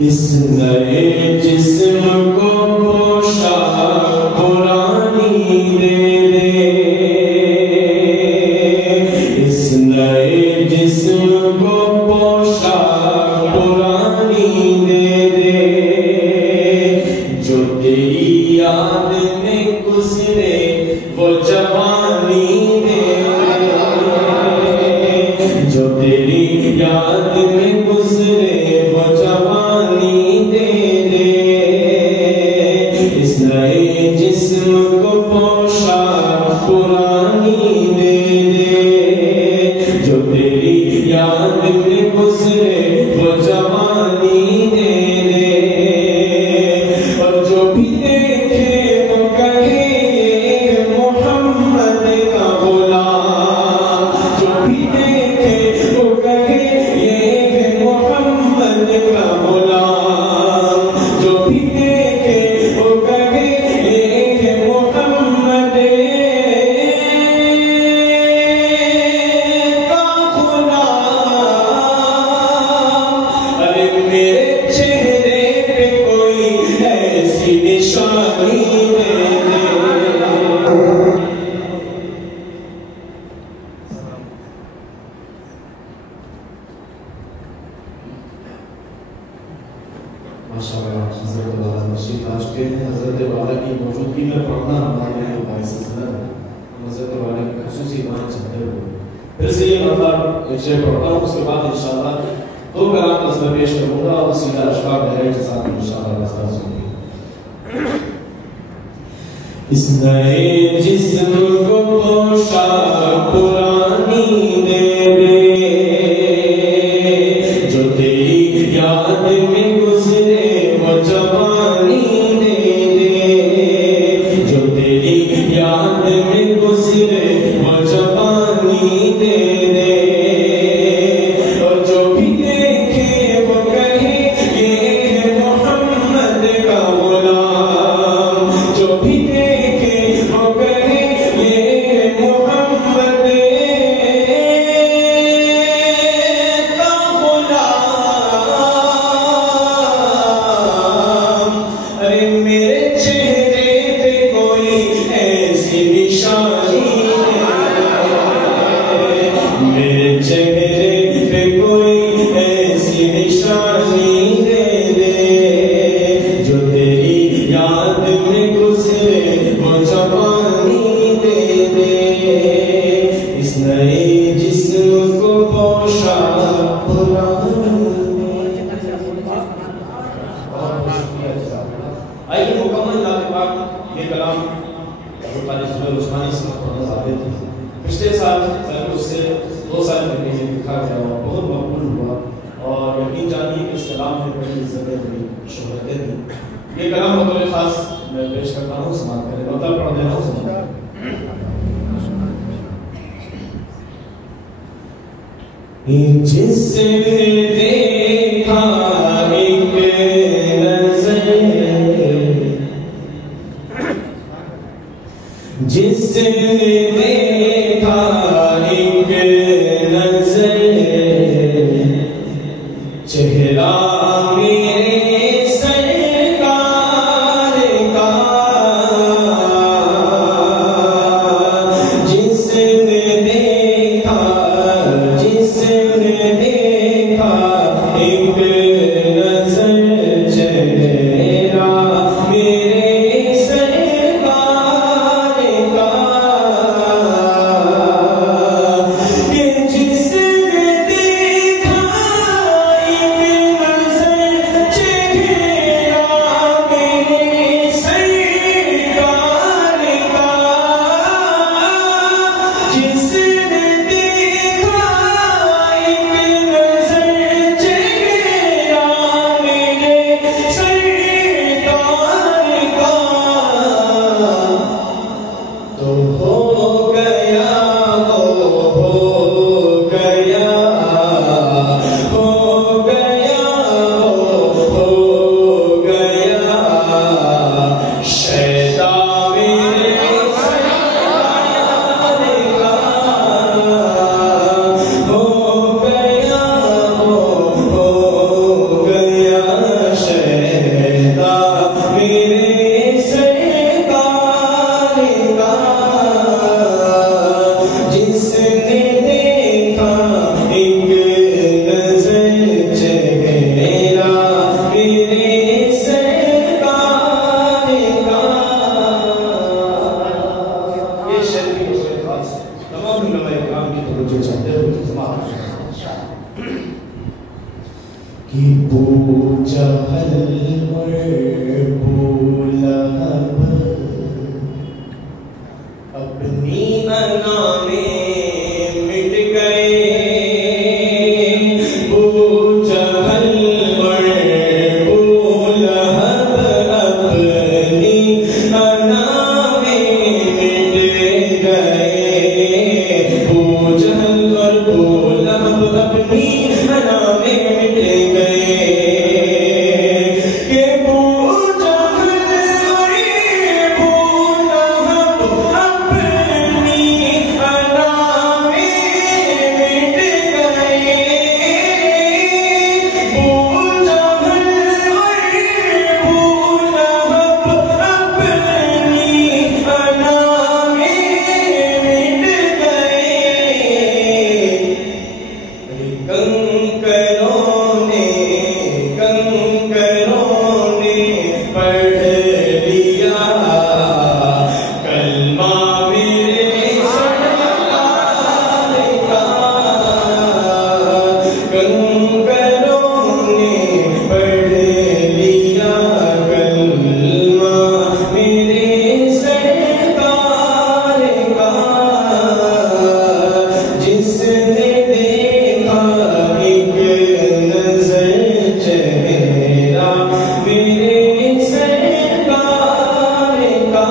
इस नए जिस्म को पोशाक पुरानी दे दे, इस नए जिस्म को पोशाक पुरानी दे दे, जो तेरी याद में गुजरे वो जवानी दे दे, जो तेरी याद में गुजरे वो जवानी दे दे, इस नए जिस्म को पोशाक पुरानी दे दे, जो तेरी याद में गुजरे वो जवानी दे दे, और जो भी देखे वो कहे ये मोहम्मद का गुलाम, जो भी देखे वो कहे ये मोहम्मद का गुलाम, जो भी देखे वो कहे ये मोहम्मद का गुलाम। अरे मेरे चेहरे पे कोई ऐसी निशानी दे दे। माशाअल्लाह हज़रत वाला मशीद आज के हज़रत वाला की मौजूदगी में पढ़ना हमारे लिए बाइस हज़रत है। हज़रत वाला की ख़ुसूसी बात चाहते हो फिर से ये मतलब एक शेर पढ़ता हूँ, उसके बाद इंशाअल्लाह दो कलाम इसमें पेश करूँगा और सीधा अशफाक बहराई के साथ इंशाअल्लाह रास्ता सुनिए। इस नए जिस्म को पोशाक पुरानी दे दे, जो तेरी याद में गुजरे वो जवानी दे दे, जो तेरी याद में गुजरे वो जवानी दे दे, और जो भी देखे वो कहे ये मोहम्मद का गुलाम, जो भी देखे वो कहे ये मोहम्मद का गुलाम। अरे मेरे चेहरे पे कोई ऐसी निशानी है, मेरे चेहरे पे कोई ऐसी निशानी दे दे, जो तेरी याद में गुजरे वो जवानी दे दे, इस नए जिस्म को पोशाक पुरानी दे दे। आइए मुकम्मल नातिबाग ये कलाम उस्मानी से साबित है। पिछले साल उससे 2 साल पहले ये लिखा गया और बहुत मकबूल हुआ, और यकीन जानिए कि इस कलाम ने बड़ी इज्जतें दी, शोहरतें दी। ये कलाम बतौर खास मैं पेश करता हूँ, समाप्त करें मतलब पढ़ दे रहा हूँ। जिससे देखा एक नज़र, जिससे देखा एक नज़र, चेहरा मेरे सरकार का, जिसने देखा एक नज़र, चेहरा मेरे सरकार का, कि जिसने देखा एक नज़र, कि पूजा हलवर बोलब अपनी अना में मिट गए। पूजा हलवर बोलब अपनी अना में मिट गए। पूजा हलवर बोलब अपनी अना में मिट गए। ये पूजा हलवर बोलब अपनी अना में मिट गए। पूजा हलवर बोलब अपनी अना में मिट कंकरों ने पढ़ लिया कलमा मेरे सरकार का। कंकरों ने पढ़ लिया कलमा मेरे सरकार का। जिसने देखा एक नजर चेहरा मेरे सरकार का।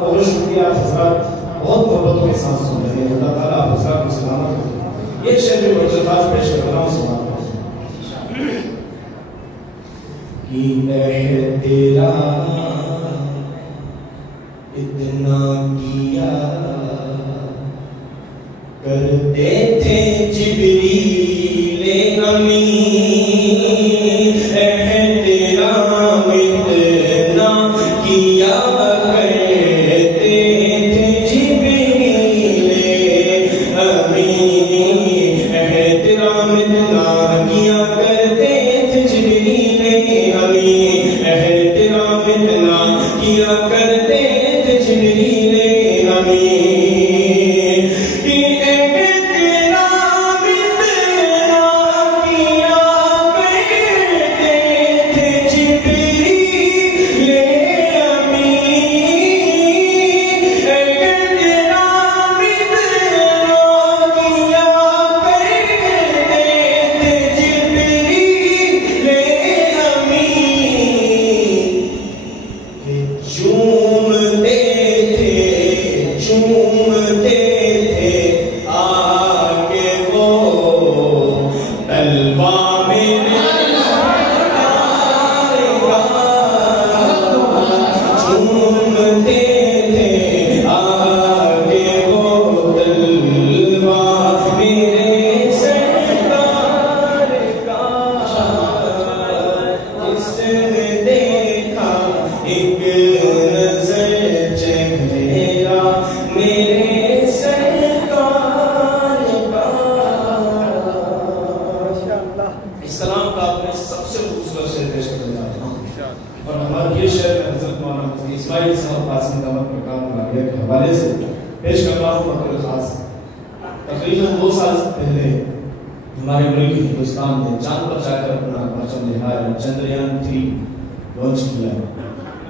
बहुत शुक्रिया हज़रात, बहुत मोहब्बत के साथ सुन रहे हैं। अल्लाह ताला आप हज़रात को सलामत रखे। ये शेर जो अल्फाज पेश कर रहा हूँ सुना कि तेरा इतना किया करते थे जिब्रील अमीन। एहतराम इतना किया करते थे जिब्रील अमीन। एहतराम इतना किया करते थे जिब्रील अमीन। एहतराम इतना किया करते थे जिब्रील अमीन। कि एहतराम इतना किया करते थे जिब्रील अमीन। एहतराम इतना किया करते थे जिब्रील अमीन। चूमते थे आगे वो तलवा मेरे सरकार का। चूमते थे आगे वो तलवा मेरे सरकार का। जिसने देखा एक नजर चेहरा मेरे सरकार का। इस सलाम का अपने सबसे खूबसूरत शेर पेश करने जा रहा हूँ। और हमारे ये शेर हज़रत मौलाना मुफ्ती इस्माइल साहब कासिम दामद मकाम गालिया के हवाले से पेश कर रहा हूँ। मकबूल खास तकरीबन 2 साल पहले हमारे मुल्क हिंदुस्तान ने चांद पर जाकर अपना परचम लहराया, चंद्रयान 3 लॉन्च किया।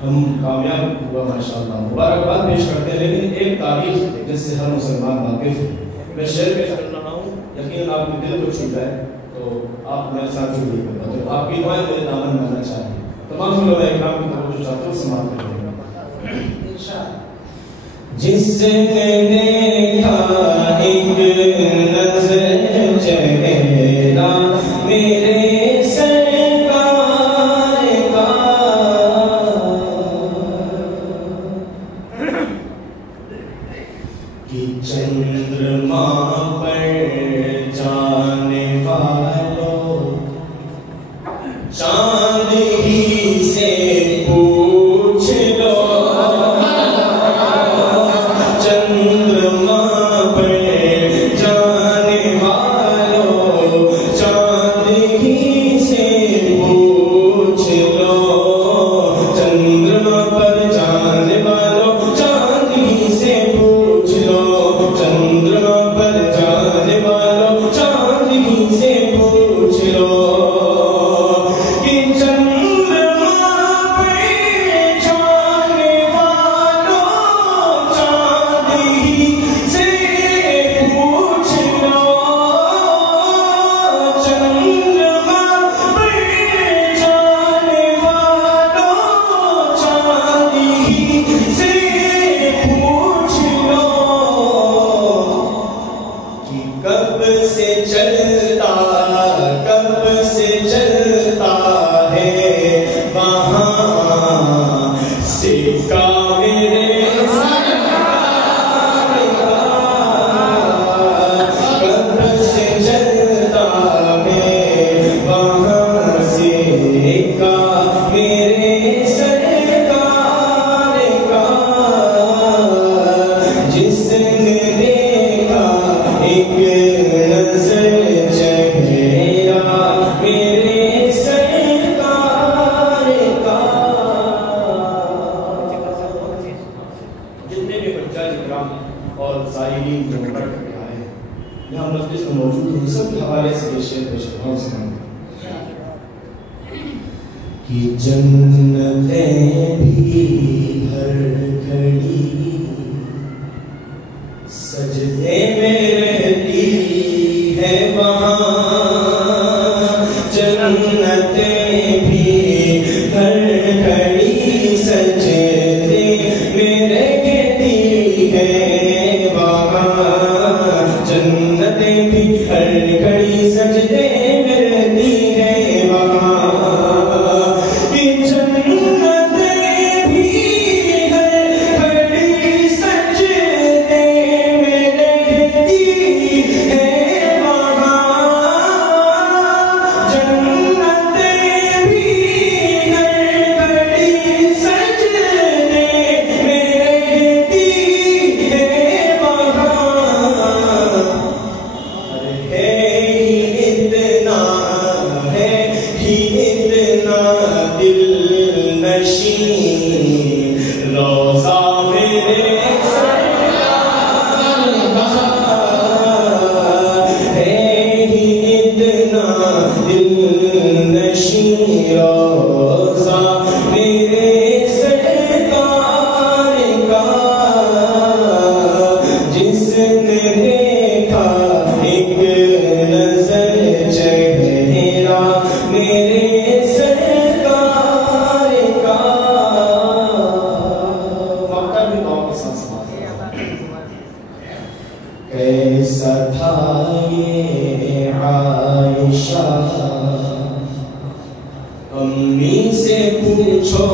हम कामयाब हुआ माशाअल्लाह, मुबारकबाद पेश करते हैं। लेकिन एक तारीख जिससे हर मुसलमान वाकिफ है, मैं शेर पेश कर रहा हूँ, यकीन आपके दिल को छूता है, तो आप मेरे साथ जुड़िएगा। तो आपकी दुआएं मेरे दामन में आना चाहिए। तमाम उलमा इकराम की तवज्जो चाहते हो समाप्त करेंगे इंशाअल्लाह। जिसने देखा एक नजर चेहरा मेरे सरकार का। कि चंद्रमा पर जाने वालों चांद ही से पूछ लो। चंद्रमा शेर पेश करना सुनाऊंगा कि जन्नतें भी हर घड़ी सजदे में रहती है वहाँ, जन्नतें भी हर घड़ी सजदे में रहती है वहाँ, जन्नतें भी हर घड़ी सजदे में रहती है वहाँ। कैसा था ये आयशा, अम्मी से पूछो